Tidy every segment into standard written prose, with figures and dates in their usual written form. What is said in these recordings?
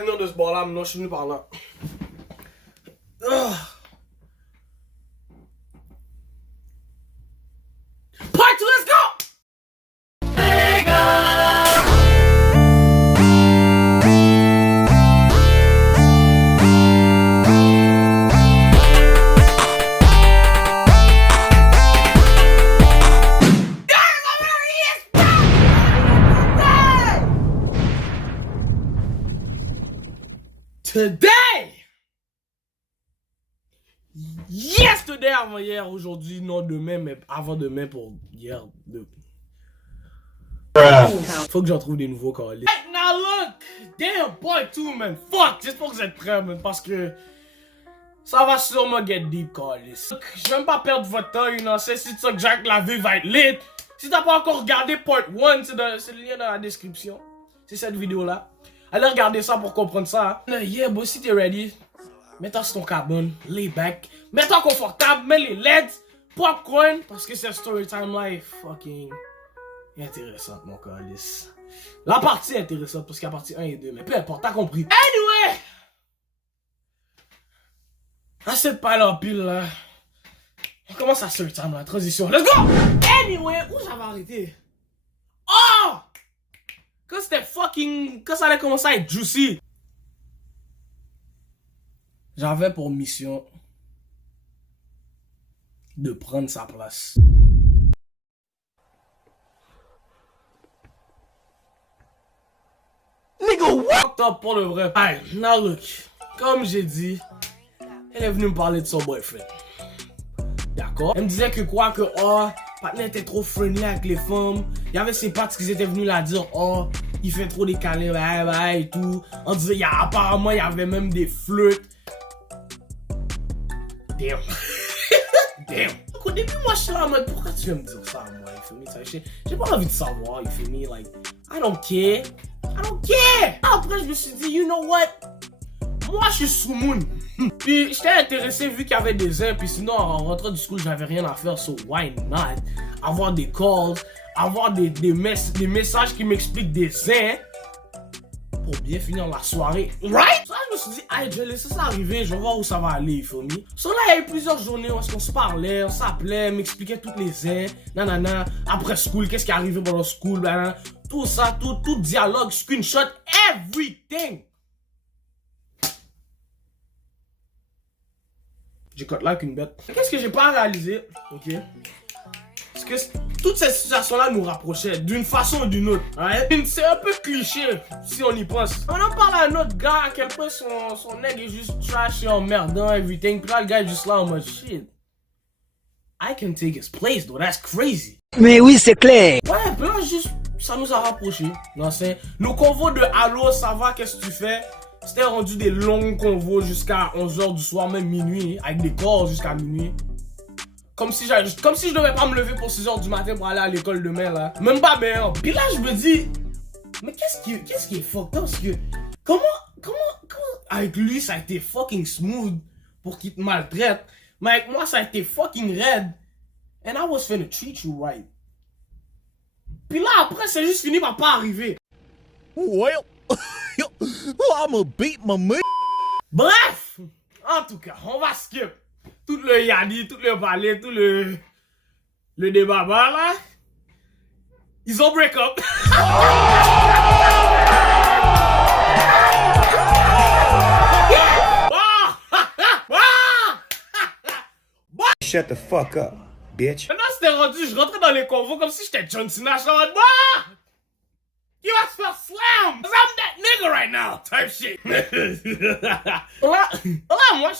pas venir de ce bord-là, maintenant je suis venu par là. Part 2, let's go! Today! Yesterday avant hier, aujourd'hui, non demain, mais avant demain pour hier. Faut que j'en trouve des nouveaux calls. Hey, now look! Damn, boy, too, man. Fuck! J'espère que vous êtes prêts, man, parce que ça va sûrement get deep, callis. Je vais même pas perdre votre temps, you know, c'est ça que Jack la vie va être lit. Si t'as pas encore regardé part 1, c'est le lien dans la description. C'est cette vidéo-là. Allez regarder ça pour comprendre ça. Yeah, boy, si t'es ready, mets-toi sur ton cabane, lay back, mets-toi confortable, mets les LEDs, popcorn, parce que c'est Storytime Life fucking intéressante, mon calice. La partie est intéressante parce qu'il y a partie 1 et 2, mais peu importe, t'as compris. Anyway! Assez de parler en pile là. On commence à Storytime, la transition. Let's go! Anyway, où j'avais arrêté? Oh! Quand c'était fucking... Quand ça allait commencer à être juicy. J'avais pour mission de prendre sa place. Nigga, what? Top pour le vrai. Hey, now look. Comme j'ai dit, elle est venue me parler de son boyfriend. D'accord? Elle me disait que quoi que, oh, Patna était trop friendly avec les femmes. Il y avait ses potes qui étaient venus la dire, oh, il fait trop des câlins, bye et tout. On disait, apparemment, il y avait même des flirts. Damn. Damn. Donc, au début, moi, je suis là en mode, pourquoi tu viens me dire ça, moi? J'ai pas envie de savoir, you feel me? Like, I don't care. I don't care. Après, je me suis dit, you know what? Moi, je suis sous moon. Puis, j'étais intéressé vu qu'il y avait des airs. Puis sinon, en rentrant du school, j'avais rien à faire. So, why not? Avoir des calls, avoir des messages qui m'expliquent des airs. Pour bien finir la soirée. Right? So, là, je me suis dit, hey, je vais laisser ça arriver. Je vais voir où ça va aller, il faut me. So, là, il y a eu plusieurs journées où on se parlait, on s'appelait, m'expliquait toutes les airs. Nanana. Après school, qu'est-ce qui est arrivé pendant school, nanana. Tout ça, tout dialogue, screenshot, everything. J'ai cote là qu'une bête. Qu'est-ce que j'ai pas réalisé? Ok. Parce que toute cette situation-là nous rapprochait d'une façon ou d'une autre. Right? C'est un peu cliché si on y pense. On en parle à un autre gars à quel point son nègre est juste trash et emmerdant, everything. Puis là, le gars est juste là en mode shit. I can take his place though, that's crazy. Mais oui, c'est clair. Ouais, puis là, juste, ça nous a rapprochés. Nos convos de Allo, ça va, qu'est-ce que tu fais? C'était rendu des longs convos jusqu'à 11h du soir, même minuit, avec des corps jusqu'à minuit. Comme si je devais pas me lever pour 6h du matin pour aller à l'école demain, là. Même pas bien. Puis là, je me dis, mais qu'est-ce qui est fucked up? Parce que, comment, avec lui, ça a été fucking smooth pour qu'il te maltraite. Mais avec moi, ça a été fucking raide. And I was finna treat you right. Puis là, après, c'est juste fini par pas arriver. Well, I'ma beat my meat. Bref, en tout cas, on va skip tout le yadi, tout le balai, tout le débat là. Ils ont break up. Shut the fuck up, bitch. Maintenant, c'était rendu, je rentrais dans les convos comme si j'étais John Cena. Je suis en mode, bah! You must feel slam! Cause I'm that nigga right now! Type shit! Là, moi,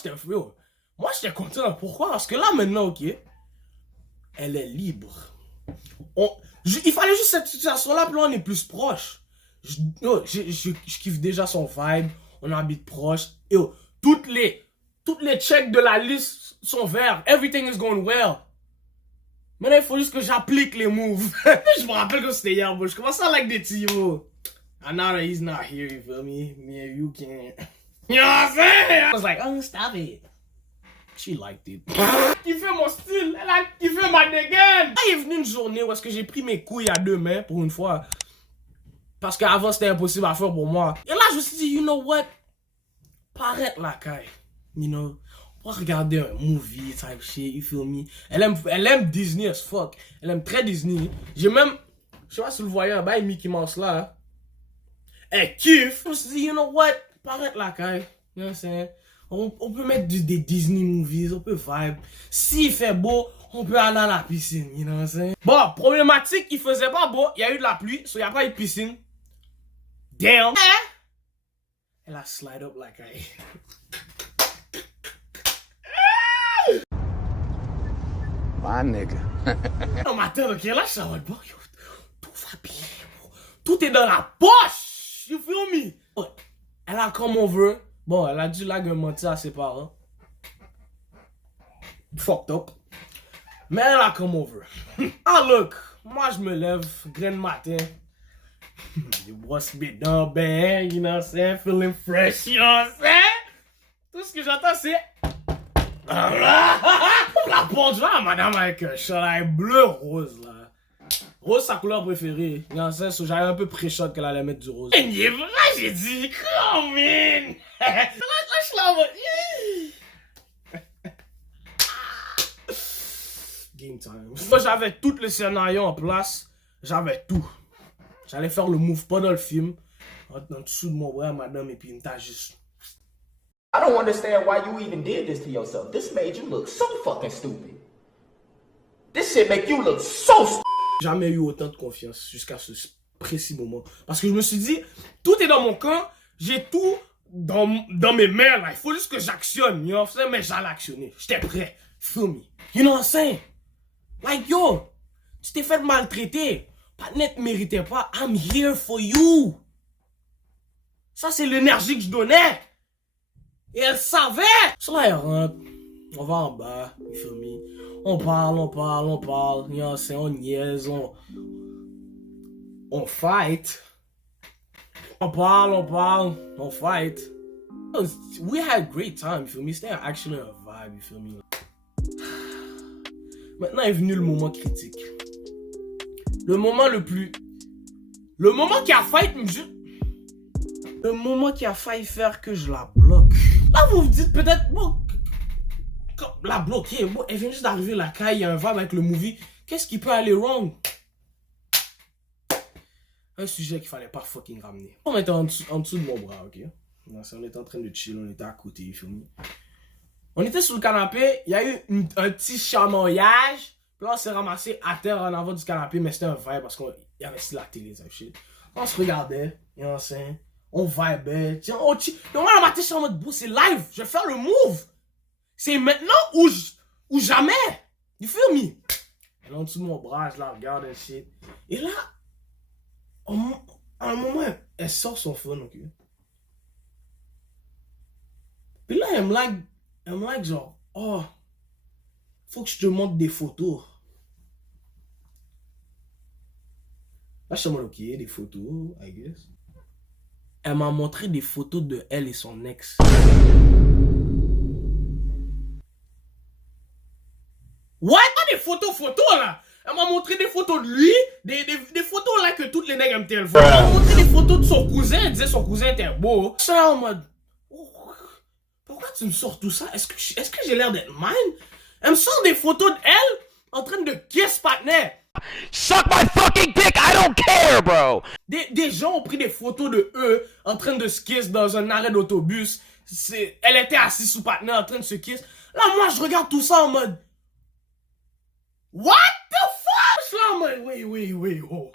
j'étais content. Pourquoi? Parce que là, maintenant, ok, elle est libre. Il fallait juste cette situation-là, puis là, on est plus proche. Je kiffe déjà son vibe. On habite proche. Yo, toutes les checks de la liste sont verts. Everything is going well. Maintenant, il faut juste que j'applique les moves. Je me rappelle que c'était hier, bro. Je commençais à like des T.O. And now that he's not here, you feel me? Me and you can't. You know what I'm saying? I was like, oh, stop it. She liked it. Il fait mon style. Elle a kiffé ma dégaine. Il est venu une journée où est-ce que j'ai pris mes couilles à deux mains pour une fois. Parce qu'avant, c'était impossible à faire pour moi. Et là, je me suis dit, you know what? Paraître la caille. You know? On va regarder un movie type shit, you feel me? Elle aime Disney as fuck. Elle aime très Disney. J'ai même, je sais pas si vous le voyez en bas, Mickey Mouse là. Hein? Elle kiffe. Je me suis dit, you know what? Paraître la caille. You know what I'm saying? On peut mettre des Disney movies, on peut vibe. S'il fait beau, on peut aller à la piscine, you know what I'm saying? Bon, problématique, il faisait pas beau, il y a eu de la pluie, so il n'y a pas eu de piscine. Damn! Elle a slide up like I... My nigga. Non, mais attends, ok, là, je suis en mode, bon, yo, tout va bien, bro. Tout est dans la poche! You feel me? Elle a come over. Bon, elle a dû mentir à ses parents. Fucked up. Mais elle a come over. Ah, look, moi, je me lève, grain matin. Je brosse mes dents, ben, you know what I'm saying? Feeling fresh, you know what I'm saying? Tout ce que j'entends, c'est... La porte là, madame avec un chandail bleu rose là. Rose, sa couleur préférée. You know what I'm saying? So, j'avais un peu pré-shot qu'elle allait mettre du rose. Et là, j'ai dit, come in! Là, je suis là en mode... Game time. Moi, j'avais tout le scénario en place. J'avais tout. J'allais faire le move pas dans le film. En dessous de mon bras, madame, et puis une tâche juste. I don't understand why you even did this to yourself. This made you look so fucking stupid. This shit make you look so stupid. Jamais eu autant de confiance jusqu'à ce précis moment. Parce que je me suis dit, tout est dans mon camp, j'ai tout dans mes mains là. Il faut juste que j'actionne. You know what I'm saying? Mais j'allais actionner. J'étais prêt. Feel me. You know what I'm saying? Like yo, tu t'es fait maltraiter. Patnet méritait pas. I'm here for you. Ça c'est l'énergie que je donnais. Et elle savait. So là elle rentre. On va en bas. You feel me? On parle. You know what I'm saying? On niaise. On fight. On parle. On fight. We had great time, you feel me? C'était actually a vibe, you feel me? Maintenant est venu le moment critique. Le moment qui a failli Le moment qui a failli faire que je la bloque. Là, vous vous dites peut-être, bon, la bloquer, bon, elle vient juste d'arriver la caille, il y a un vibe avec le movie. Qu'est-ce qui peut aller wrong? Un sujet qu'il fallait pas fucking ramener. On était en dessous de mon bras, ok? On était en train de chill, on était à côté, you feel me? On était sur le canapé, il y a eu un petit chamoyage. Puis là, on s'est ramassé à terre en avant du canapé, mais c'était un vibe parce qu'il y avait la télé, ça shit. On se regardait, you know what I'm saying? On vibait. Tiens, on chill. Donc, moi, le matin, je suis en mode, bro, c'est live. Je vais faire le move. C'est maintenant ou jamais. You feel me? Elle est en dessous de mon bras, je la regarde et shit. Et là, à un moment, elle sort son phone, ok? Puis là, elle me like genre, oh, faut que je te montre des photos. Là, je suis en mode, ok, des photos, I guess. Elle m'a montré des photos de elle et son ex. What? Des photos là. Elle m'a montré des photos de lui, des photos là que toutes les nègres aiment tellement voir. Elle m'a montré des photos de son cousin, elle disait son cousin était beau. Je suis là en mode, oh, pourquoi tu me sors tout ça? Est-ce que j'ai l'air d'être mine? Elle me sort des photos d'elle en train de kiss partner. Suck my fucking dick, I don't care, bro! Des gens ont pris des photos de eux en train de se kiss dans un arrêt d'autobus. Elle était assise sous partner en train de se kiss. Là, moi, je regarde tout ça en mode... What the fuck? Je suis là en mode... Wait, oh.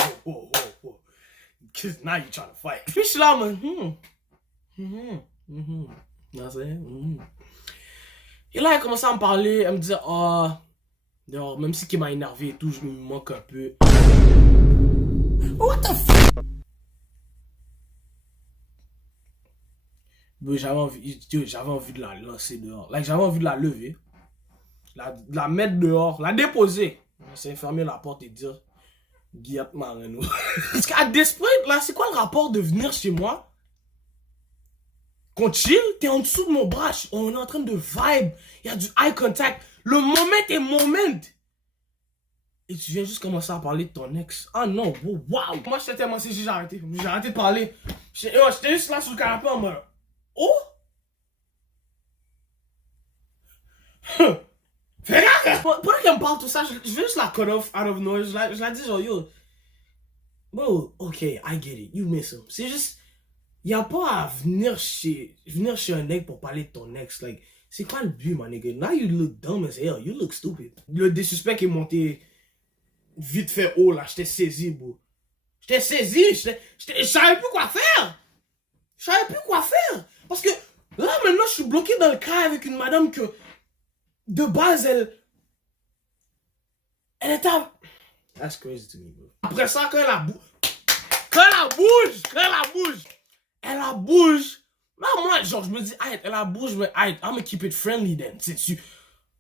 Because now you're trying to fight. Puis je suis là en mode... Et là, elle commençait à me parler. Elle me disait, oh... Alors, même si qui m'a énervé et tout, je me manque un peu. What the fuck? J'avais envie de la lancer dehors. Like, j'avais envie de la lever. De la mettre dehors. La déposer. C'est fermer la porte et dire Guillaume Marino. Parce qu'à this point, là, c'est quoi le rapport de venir chez moi? Qu'on chill, t'es en dessous de mon bras. On est en train de vibe. Il y a du eye contact. Le moment est moment. Et tu viens juste commencer à parler de ton ex. Ah non, wow. Moi, j'étais tellement séché, j'ai arrêté. J'ai arrêté de parler. J'étais juste là sur le canapé en mode. Oh! Pendant qu'elle me parle tout ça, je vais juste la cut off out of nowhere. Je la dis genre, yo. Bro, ok, I get it. You miss him. C'est juste. Y'a pas à venir chez un nègre pour parler de ton ex. Like, c'est quoi le but, my nigga? Now you look dumb as hell. You look stupid. Le désuspect est monté vite fait haut là. J'étais saisi, bro. J'étais saisi. Je savais plus quoi faire. Je savais plus quoi faire. Parce que là, maintenant, je suis bloqué dans le cas avec une madame que, de base, elle était... That's crazy to me, bro. Après ça, quand elle bouge. Là, moi, genre, je me dis, elle a bouge, mais I'm gonna keep it friendly, then.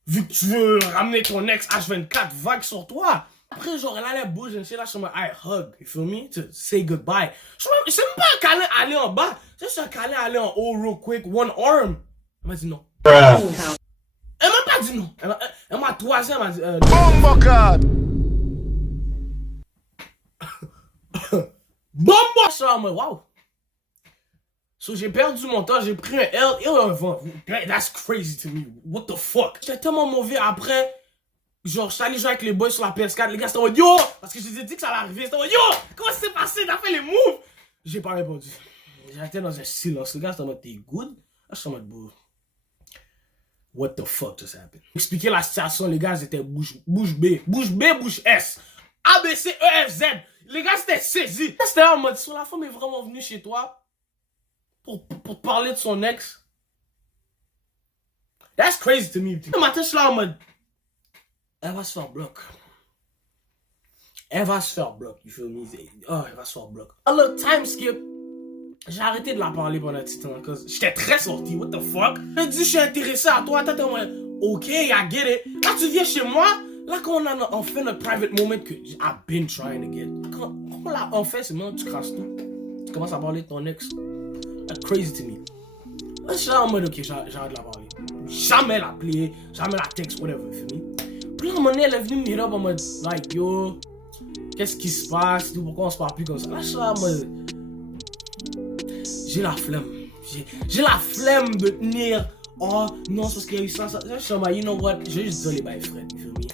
Vu que tu veux ramener ton ex H24 vague sur toi. Après, genre, elle allait bouger, c'est là, je me hug, you feel me? To say goodbye. C'est même pas un câlin aller en bas, c'est juste un câlin aller en haut, real quick, one arm. Elle m'a dit non. Elle m'a pas dit non. Elle m'a toisé, elle m'a dit Bombo! Je suis en mode, wow. So, j'ai perdu mon temps, j'ai pris un L et un vent. That's crazy to me. What the fuck? J'étais tellement mauvais après. Genre, je suis allé jouer avec les boys sur la PS4. Les gars, c'était en mode yo! Parce que je vous ai dit que ça allait arriver. C'était en mode yo! Comment ça s'est passé? T'as fait les moves? J'ai pas répondu. J'étais dans un silence. Les gars, c'était en mode t'es good? Là, je suis en mode bro. What the fuck just happened? Expliquer la situation, les gars, c'était bouche B, bouche S. A, B, C, E, F, Z. Les gars, c'était saisi. C'était en mode, si la femme est vraiment venue chez toi pour te parler de son ex. That's crazy to me. Le matin, je suis là en mode, elle va se faire bloc. Elle va se faire bloc, you feel me? Oh, elle va se faire bloc. Alors, time skip. J'ai arrêté de la parler pendant un petit temps, parce que j'étais très sorti, what the fuck? Elle dit, je suis intéressé à toi, t'as moi, ok, I get it. Là, tu viens chez moi, là, quand on a enfin notre private moment que I've been trying to get. Quand on l'a enfin, c'est maintenant que tu crasses tout. Tu commences à parler de ton ex. That's crazy to me. Là, je suis là en mode, ok, j'arrête de la parler. Jamais l'appeler, jamais la texte, whatever, you feel me? Puis là, à un moment donné, elle est venue me hit up en mode, like, yo, qu'est-ce qui se passe, pourquoi on se parle plus comme ça? Là, je suis là en mode, j'ai la flemme. J'ai la flemme de tenir. Oh non, c'est parce qu'il y a eu ça. Je suis en mode, you know what? Je vais juste dire les bails, Fred, you feel me?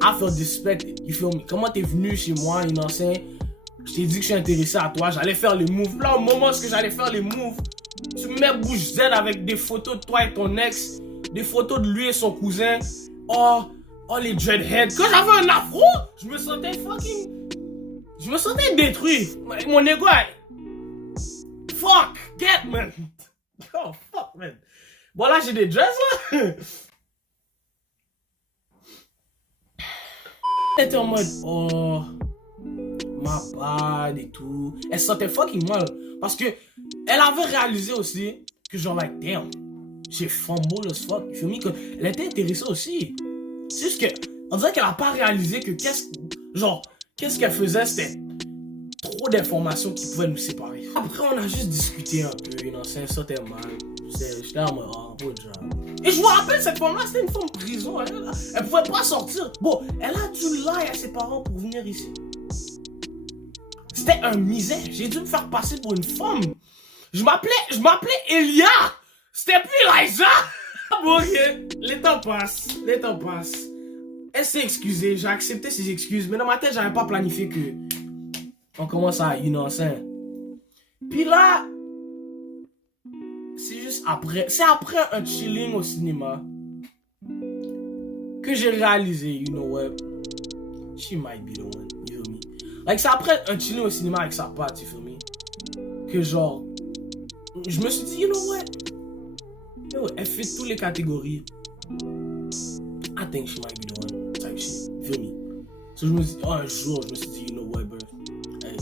I feel disrespected, you feel me? Comment t'es venu chez moi, innocent? Je t'ai dit que je suis intéressé à toi, j'allais faire les moves. Là, au moment où j'allais faire les moves, tu me mets bouche Z avec des photos de toi et ton ex, des photos de lui et son cousin. Oh, les dreadheads. Quand j'avais un afro, je me sentais détruit. Mon ego, fuck, get man. Oh, fuck, man. Bon, là, j'ai des dreads, là. Elle était en mode, oh, ma bad et tout. Elle se sentait fucking mal. Parce que elle avait réalisé aussi que genre, like, damn, j'ai fumble as fuck. You feel me? Elle était intéressée aussi. C'est juste que, on dirait qu'elle a pas réalisé que qu'est-ce qu'elle faisait, c'était trop d'informations qui pouvaient nous séparer. Après, on a juste discuté un peu, innocent, ça t'est mal. J'étais en mode, oh, beau job. Et je me rappelle, cette femme-là, c'était une femme prison. Elle pouvait pas sortir. Bon, elle a dû lie à ses parents pour venir ici. C'était un misère. J'ai dû me faire passer pour une femme. Je m'appelais Elia. C'était plus Elijah. Bon, ok. Les temps passent. Elle s'est excusée. J'ai accepté ses excuses. Mais dans ma tête, j'avais pas planifié que on commence à innocent. Puis là, c'est après un chilling au cinéma que j'ai réalisé, you know what, she might be the one, you feel me? Like, c'est après un chilling au cinéma avec sa pote, you feel me? Que genre, je me suis dit, you know what? Yo, elle fait toutes les catégories. I think she might be the one, type shit, you feel me? So je me suis dit, un jour, je me suis dit, you know what, bro? Hey.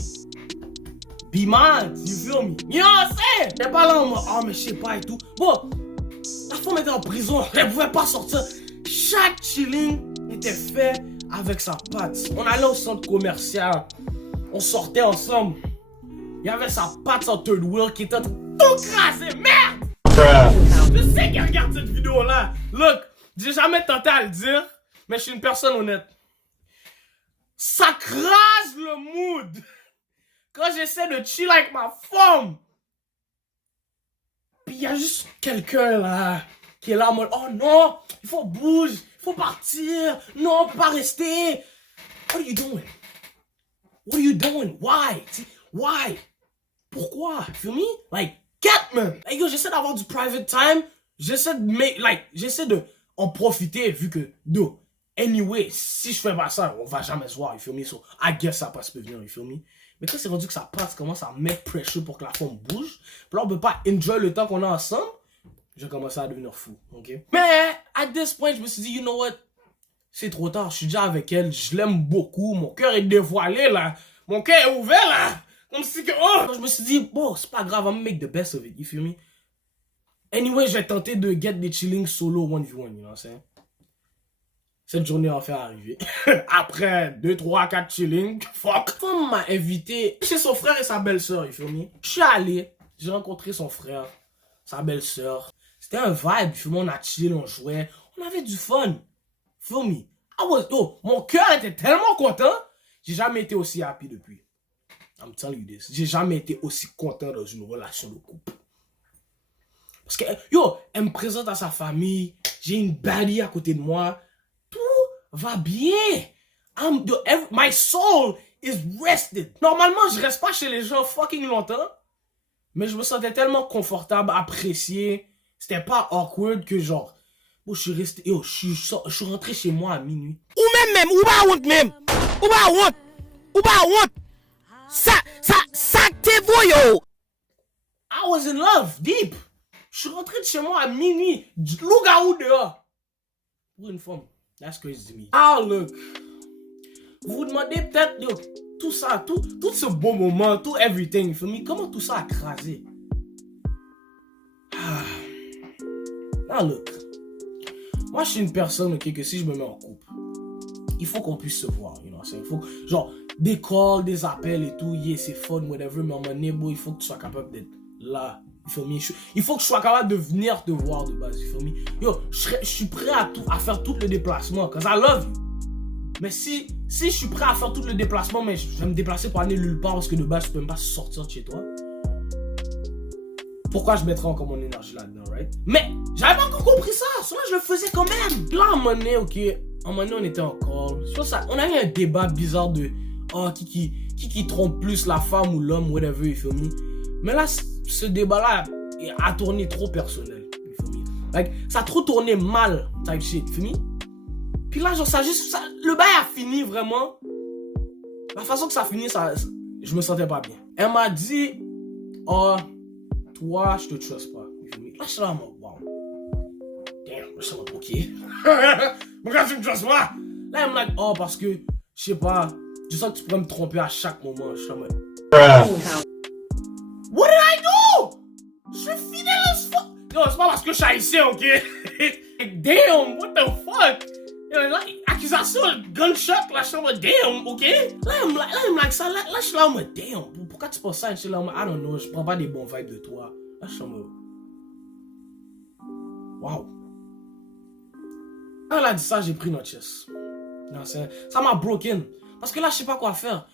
Be mad, you feel me? You know what I'm saying? T'es pas là en mode, oh mais je sais pas et tout. Bon, la femme était en prison, elle pouvait pas sortir. Chaque chilling était fait avec sa patte. On allait au centre commercial, on sortait ensemble. Il y avait sa patte en third wheel qui était en train de tout craser, merde! Je sais qu'elle regarde cette vidéo là. Look, j'ai jamais tenté à le dire, mais je suis une personne honnête. ça crase le mood. Quand j'essaie de chill avec ma femme. Puis il y a juste quelqu'un là, qui est là en mode, oh non, il faut bouger, il faut partir, non, on peut pas rester. What are you doing? What are you doing? Why? Why? Pourquoi? Feel me? Like, get man. Like, yo, j'essaie d'avoir du private time. J'essaie de en profiter vu que, anyway, si je fais pas ça, on va jamais se voir, you feel me? So, I guess ça passe peut venir, you feel me? Mais quand c'est rendu que ça passe, commence à mettre pressure pour que la femme bouge. Puis là, on peut pas enjoy le temps qu'on a ensemble. J'ai commencé à devenir fou, ok? Mais, at this point, je me suis dit, you know what? C'est trop tard, je suis déjà avec elle, je l'aime beaucoup, mon cœur est dévoilé, là. Mon cœur est ouvert, là. Comme si que, oh! Je me suis dit, bon, c'est pas grave, I'm gonna make the best of it, you feel me? Anyway, je vais tenter de get des chillings solo 1v1, you know what I'm saying? Cette journée en fait arriver. Après 2, 3, 4 chillings, fuck. Femme m'a invité chez son frère et sa belle-sœur, you feel me? Je suis allé, j'ai rencontré son frère, sa belle-sœur. C'était un vibe, you feel me? On a chillé, on jouait, on avait du fun. Feel me? Mon cœur était tellement content, j'ai jamais été aussi happy depuis. I'm telling you this. J'ai jamais été aussi content dans une relation de couple. Parce que, elle me présente à sa famille, j'ai une baddie à côté de moi, tout va bien. My soul is rested. Normalement, je reste pas chez les gens fucking longtemps, mais je me sentais tellement confortable, apprécié. C'était pas awkward que genre, je suis resté, je suis rentré chez moi à minuit. Ou ba want. Ça te voit, yo. I was in love, deep. Je suis rentré de chez moi à minuit. Loup-garou dehors. Pour une femme. That's crazy to me. Ah, look. Vous vous demandez peut-être, tout ça, tout ce beau moment, tout everything, you feel me? Comment tout ça a crasé? Ah, look. Moi, je suis une personne, ok, que si je me mets en couple, il faut qu'on puisse se voir, you know, il faut, genre, des calls, des appels et tout, yeah, c'est fun, whatever, mais en moment donné, il faut que tu sois capable d'être là, you feel me? Il faut que je sois capable de venir te voir de base, you feel me? Yo, je suis prêt à faire tout le déplacement, cause I love you. Mais si je suis prêt à faire tout le déplacement, mais je vais me déplacer pour aller nulle part parce que de base, je peux même pas sortir de chez toi. Pourquoi je mettrais encore mon énergie là-dedans, right? Mais j'avais pas encore compris ça. Cela, je le faisais quand même. Là, à un moment donné, ok, à un moment donné, on était en call. Sur ça, on a eu un débat bizarre de qui trompe plus, la femme ou l'homme, whatever, you feel me? Mais là, ce débat-là a tourné trop personnel, you feel me? Like, ça a trop tourné mal, type shit, you feel me? Puis là, genre, le bail a fini vraiment. La façon que ça a fini, je me sentais pas bien. Elle m'a dit, oh, toi, je te trust pas. Là, je suis là en mode, wow. Damn, je suis en mode, ok. Pourquoi tu me trustes pas? Là, elle me like, oh, parce que, je sais pas, je sens que tu pourrais me tromper à chaque moment. Je suis en mode, what did I do? Je suis fidèle as fuck. Yo, c'est pas parce que je suis haïtien, ok? Damn, what the fuck? Yo, là, accusation, gunshot, là, je suis en mode, damn, ok? Là, elle me like ça, là, je suis là en mode, damn, pourquoi tu penses ça? Je suis là en mode, I don't know, je prends pas des bons vibes de toi. Là, je suis en mode, wow. Quand elle a dit ça, j'ai pris notre chest. Non, ça m'a broken. Parce que là, je sais pas quoi faire.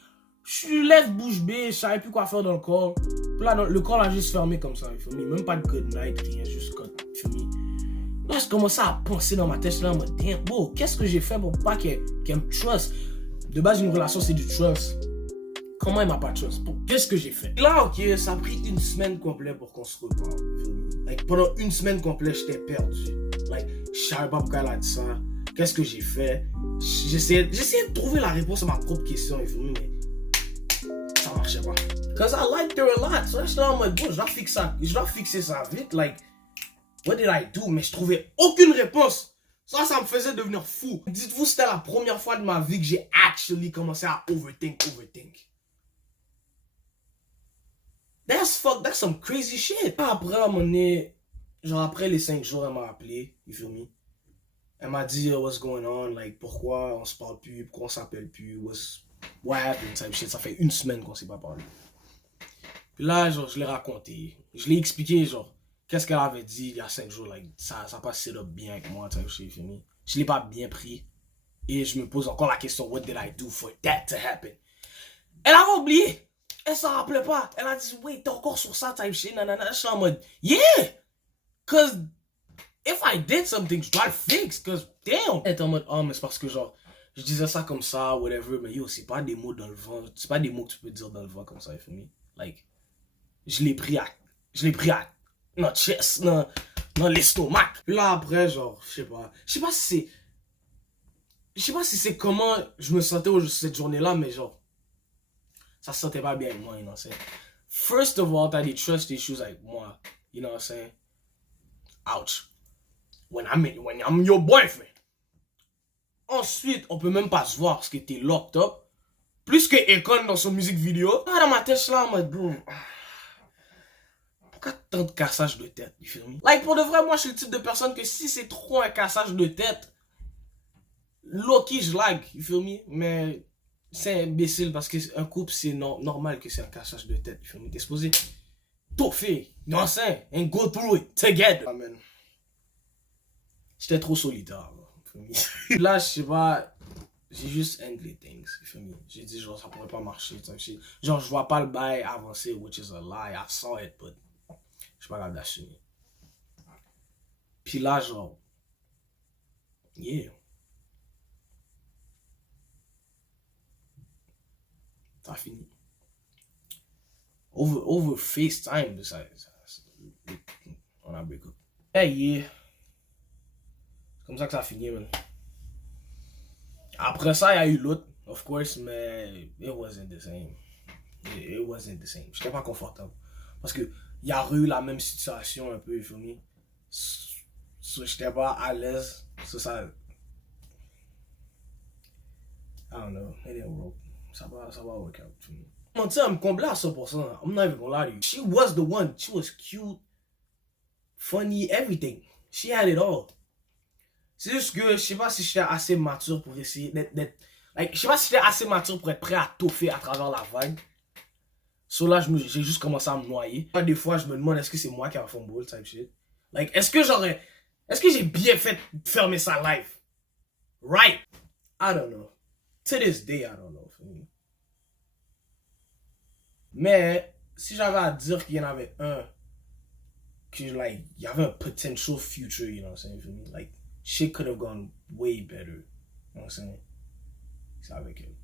Je suis lève bouche bée, je savais plus quoi faire dans le corps. Puis là, le corps a juste fermé comme ça, you feel me? Même pas de good night, rien, juste cut, you feel me? Là, je commençais à penser dans ma tête, je suis là en mode, damn, bon, qu'est-ce que j'ai fait pour pas qu'elle me trust? De base, une relation, c'est du trust. Comment elle m'a pas trust? Qu'est-ce que j'ai fait? Là, ok, ça a pris une semaine complète pour qu'on se reparle. Like, pendant une semaine complète, j'étais perdu. Like, je savais pas pourquoi elle a dit ça. Qu'est-ce que j'ai fait? J'essayais de trouver la réponse à ma propre question, mais ça marchait pas. Cause I liked her a lot. So là, j'étais là en mode, bon, je dois fixer ça vite. Like, what did I do? Mais je trouvais aucune réponse. Ça me faisait devenir fou. Dites-vous, c'était la première fois de ma vie que j'ai actually commencé à overthink. That's some crazy shit. Après, à un moment donné, genre après les 5 jours, elle m'a appelé, you feel me? Elle m'a dit, what's going on, like, pourquoi on se parle plus, pourquoi on s'appelle plus, what happened, type shit. Ça fait une semaine qu'on s'est pas parlé. Puis là, genre, je l'ai raconté. Je l'ai expliqué, genre, qu'est-ce qu'elle avait dit il y a 5 jours, like, ça pas set up bien avec moi, type shit, you feel me? Je l'ai pas bien pris. Et je me pose encore la question, what did I do for that to happen? Elle a oublié. Elle s'en rappelait pas. Elle a dit, wait, t'es encore sur ça, type shit, nanana. Je suis en mode, yeah! Cause if I did something, je dois le fix. Cause damn! Elle est en mode, oh, mais c'est parce que genre, je disais ça comme ça, whatever. Mais yo, c'est pas des mots dans le vent. C'est pas des mots que tu peux dire dans le vent comme ça, you feel me? Like, je l'ai pris à notre chest, dans l'estomac. Puis là, après, genre, je sais pas si c'est comment je me sentais cette journée-là, mais genre, ça se sentait pas bien avec moi, you know what I'm saying? First of all, t'as des trust issues avec moi, you know what I'm saying? Ouch. When I'm your boyfriend. Ensuite, on peut même pas se voir parce que t'es locked up. Plus que Akon dans son musique vidéo. Ah, dans ma tête, je suis là en mode, bro. Pourquoi tant de cassage de tête, you feel me? Like, pour de vrai, moi, je suis le type de personne que si c'est trop un cassage de tête, low-key, je lag, you feel me? Mais c'est imbécile parce qu'un couple, c'est normal que c'est un cassage de tête, you feel me? T'es supposé tout faire, you know what I'm saying? And go through it together. Amen. J'étais trop solitaire, you feel me? Là, je sais pas, j'ai juste end les things, you feel me? J'ai dit, genre, ça pourrait pas marcher, genre, je vois pas le bail avancer, which is a lie, I saw it, but je suis pas capable d'assumer. Puis là, genre, yeah. Ça finit. Over FaceTime, on a break up. Hey, yeah. C'est comme ça que ça finit, man. Après ça, il y a eu l'autre, of course, mais it wasn't the same. It wasn't the same. J'étais pas confortable. Parce que il y a eu la même situation un peu, you feel me? So, j'étais pas à l'aise. So, ça. I don't know. It didn't work. Ça va work out for me. Elle me comblait à 100%. I'm not even gonna lie to you. She was the one. She was cute, funny, everything. She had it all. C'est juste que je sais pas si j'étais assez mature pour essayer d'être. Like, je sais pas si j'étais assez mature pour être prêt à toffer à travers la vague. So là, j'ai juste commencé à me noyer. Des fois, je me demande est-ce que c'est moi qui ai un fumble type shit. Like, est-ce que j'ai bien fait de fermer sa live? Right? I don't know. To this day, I don't know. Mais, si j'avais à dire qu'il y en avait un, que, like, il y avait un potential future, you know what I'm saying, for me? Like, shit could have gone way better. You know what I'm saying? C'est avec elle.